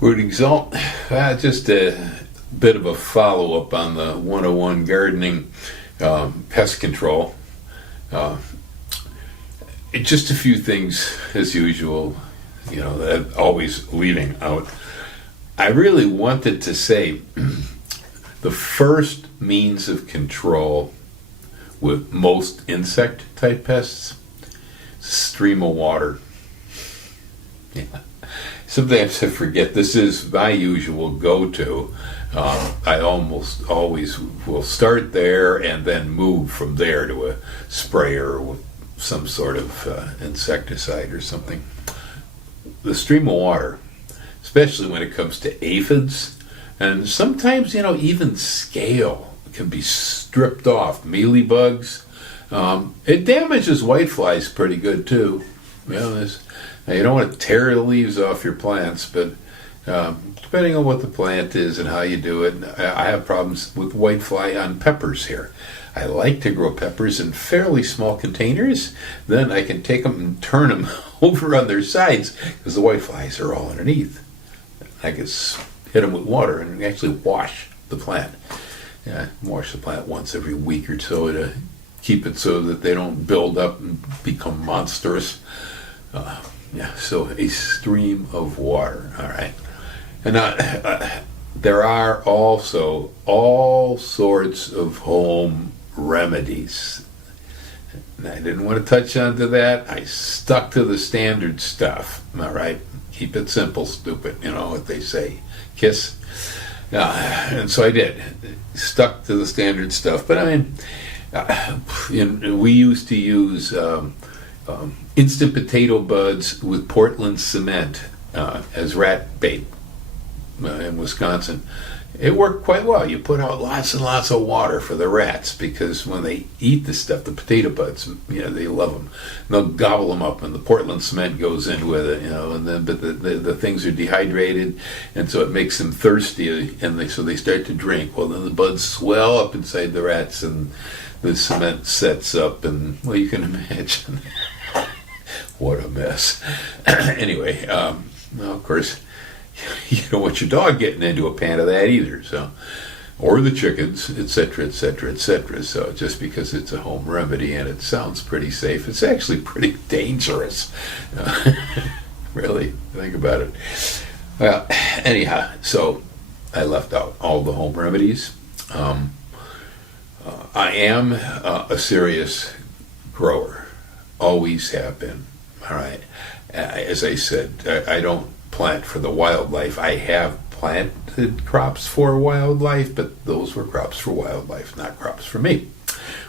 Root exalt, just a bit of a follow-up on the 101 gardening pest control. Just a few things as usual, that I'm always leaving out. I really wanted to say the first means of control with most insect type pests, stream of water. Yeah. Sometimes I forget this is my usual go-to. I almost always will start there and then move from there to a sprayer with some sort of insecticide or something. The stream of water, especially when it comes to aphids, and sometimes, even scale can be stripped off. Mealybugs. It damages whiteflies pretty good too. Now, you don't want to tear the leaves off your plants, but depending on what the plant is and how you do it, I have problems with whitefly on peppers here. I like to grow peppers in fairly small containers. Then I can take them and turn them over on their sides because the whiteflies are all underneath. I can hit them with water and actually wash the plant. Wash the plant once every week or so to keep it so that they don't build up and become monstrous. So a stream of water, all right. And there are also all sorts of home remedies. And I didn't want to touch onto that. I stuck to the standard stuff, all right. Keep it simple, stupid, what they say. KISS. And so I did. Stuck to the standard stuff. But we used to use instant potato buds with Portland cement as rat bait in Wisconsin. It worked quite well. You put out lots and lots of water for the rats because when they eat the stuff, the potato buds, they love them. And they'll gobble them up, and the Portland cement goes in with it, but the things are dehydrated, and so it makes them thirsty, and so they start to drink. Well, then the buds swell up inside the rats, and the cement sets up, and well, you can imagine. What a mess. Anyway, of course, you don't want your dog getting into a pan of that either, or the chickens, etc., etc., etc. So just because it's a home remedy and it sounds pretty safe, it's actually pretty dangerous. Really, think about it. Well, anyhow, so I left out all the home remedies. I am a serious grower, always have been. All right. As I said, I don't plant for the wildlife. I have planted crops for wildlife, but those were crops for wildlife, not crops for me.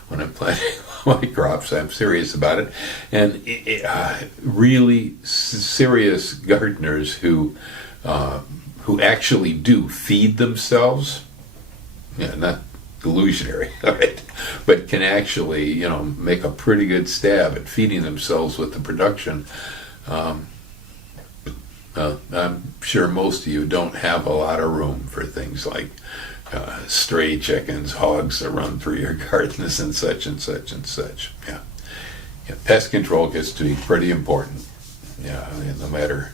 When I'm planting my crops, I'm serious about it. And really serious gardeners who actually do feed themselves, not illusionary, all right, but can actually, make a pretty good stab at feeding themselves with the production. I'm sure most of you don't have a lot of room for things like stray chickens, hogs that run through your gardens, and such and such and such. Yeah, pest control gets to be pretty important. No matter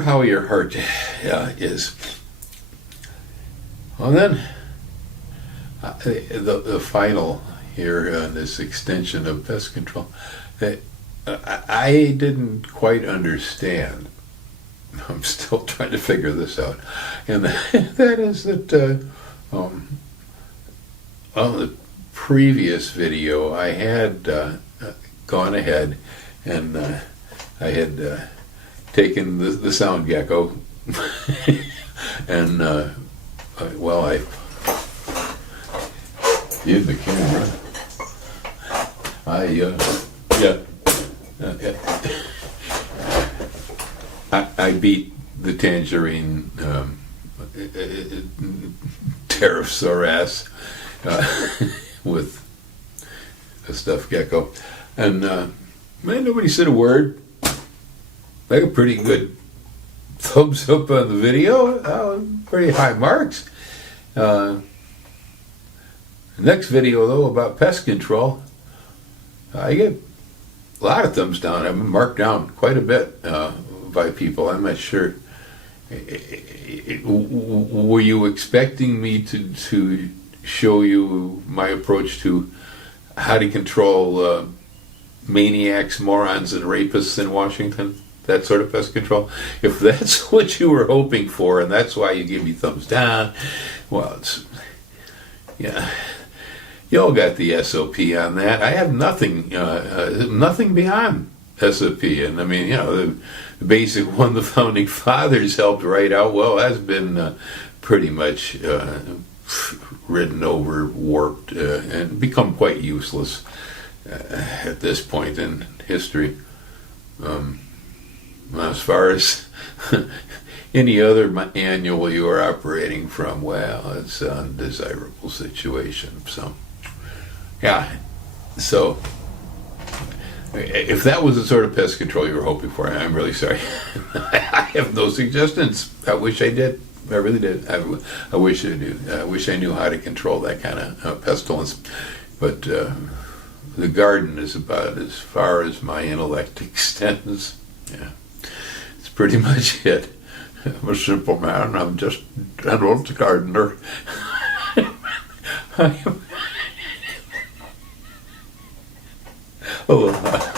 how your heart is. Well, then the final here on this extension of pest control that I didn't quite understand. I'm still trying to figure this out, and that is that on the previous video I had gone ahead and I had taken the sound gecko and I viewed the camera. I beat the tangerine Pterosaurus with a stuffed gecko, and nobody said a word. I got pretty good thumbs up on the video, pretty high marks. Next video though about pest control, I get a lot of thumbs down. I've been marked down quite a bit by people. I'm not sure. Were you expecting me to show you my approach to how to control maniacs, morons, and rapists in Washington? That sort of pest control? If that's what you were hoping for, and that's why you give me thumbs down, well, it's, yeah, you all got the SOP on that. I have nothing beyond SOP. And I mean, the basic one the founding fathers helped write out, well, has been pretty much written over, warped, and become quite useless at this point in history. As far as any other annual you are operating from, well, it's an undesirable situation. So, yeah. So, if that was the sort of pest control you were hoping for, I'm really sorry. I have no suggestions. I wish I did. I really did. I wish I knew. I wish I knew how to control that kind of pestilence. But the garden is about as far as my intellect extends. Yeah. It's pretty much it. I'm a simple man. I'm just an old gardener. I am. Oh.